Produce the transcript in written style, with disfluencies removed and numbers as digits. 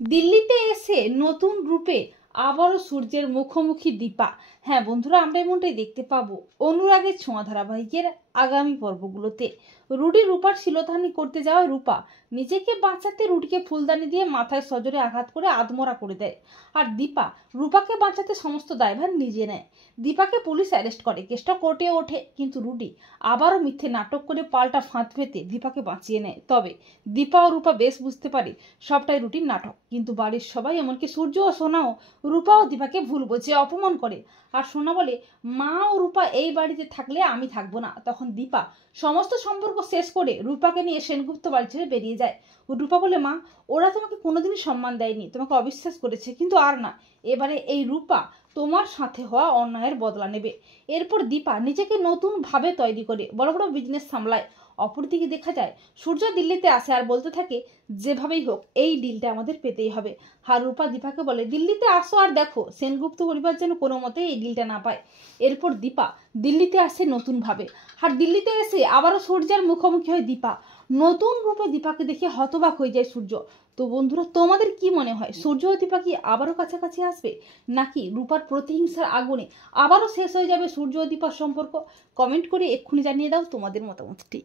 দিল্লিতে এসে নতুন রূপে আবারও সূর্যের মুখোমুখি দীপা। হ্যাঁ বন্ধুরা, আমরা এমনটাই দেখতে পাবো অনুরাগের ছোঁয়া ধারাবাহিকের আগামী পর্বগুলোতে। রুডি রূপার শিলধানি করতে যাওয়া রূপা নিজেকে বাঁচাতে রুডিকে ফুলদানি দিয়ে মাথায় সজোরে আঘাত করে আধমরা করে দেয়। আর দীপা রূপাকে বাঁচাতে সমস্ত দায়ভার নিজে নেয়। দীপাকে পুলিশ অ্যারেস্ট করে, কেসটা কোর্টে ওঠে, কিন্তু রুডি আবারও মিথ্যে নাটক করে পাল্টা ফাঁদ পেতে দীপাকে বাঁচিয়ে নেয়। তবে দীপা ও রূপা বেশ বুঝতে পারে সবটাই রুটিন নাটক, কিন্তু বাড়ির সবাই এমনকি সূর্য ও সোনাও রূপা ও দীপাকে ভুল বোঝে, অপমান করে। আর সোনা বলে, মা ও রূপা এই বাড়িতে থাকলে আমি থাকবো না। তখন দীপা সমস্ত সম্পর্ক শেষ করে রূপাকে নিয়ে সেনগুপ্ত বাড়ি ছেড়ে বেরিয়ে যায়। রূপা বলে, মা, ওরা তোমাকে কোনোদিনই সম্মান দেয়নি, তোমাকে অবিশ্বাস করেছে, কিন্তু আর না, এবারে এই রূপা তোমার সাথে হওয়া অন্যায়ের বদলা নেবে। এরপর দীপা নিজেকে নতুন ভাবে তৈরি করে বড় বড় বিজনেস সামলায়। অপরদিকে দেখা যায় সূর্য দিল্লিতে আসে আর বলতে থাকে, যেভাবেই হোক এই ডিলটা আমাদের পেতেই হবে। আর রূপা দীপাকে বলে, দিল্লিতে আসো আর দেখো সেনগুপ্ত পরিবার যেন কোনো মতে এই ডিলটা না পায়। এরপর দীপা দিল্লিতে আসে নতুন ভাবে, আর দিল্লিতে এসে আবারও সূর্যের মুখোমুখি হয় দীপা। নতুন রূপে দীপাকে দেখে হতবাক হয়ে যায় সূর্য। তো বন্ধুরা, তোমাদের কি মনে হয়, সূর্য ও দীপা কি আবারও কাছাকাছি আসবে, নাকি রূপার প্রতিহিংসার আগুনে আবারও শেষ হয়ে যাবে সূর্য ও দীপার সম্পর্ক? কমেন্ট করে এক্ষুনি জানিয়ে দাও তোমাদের মতামতটি।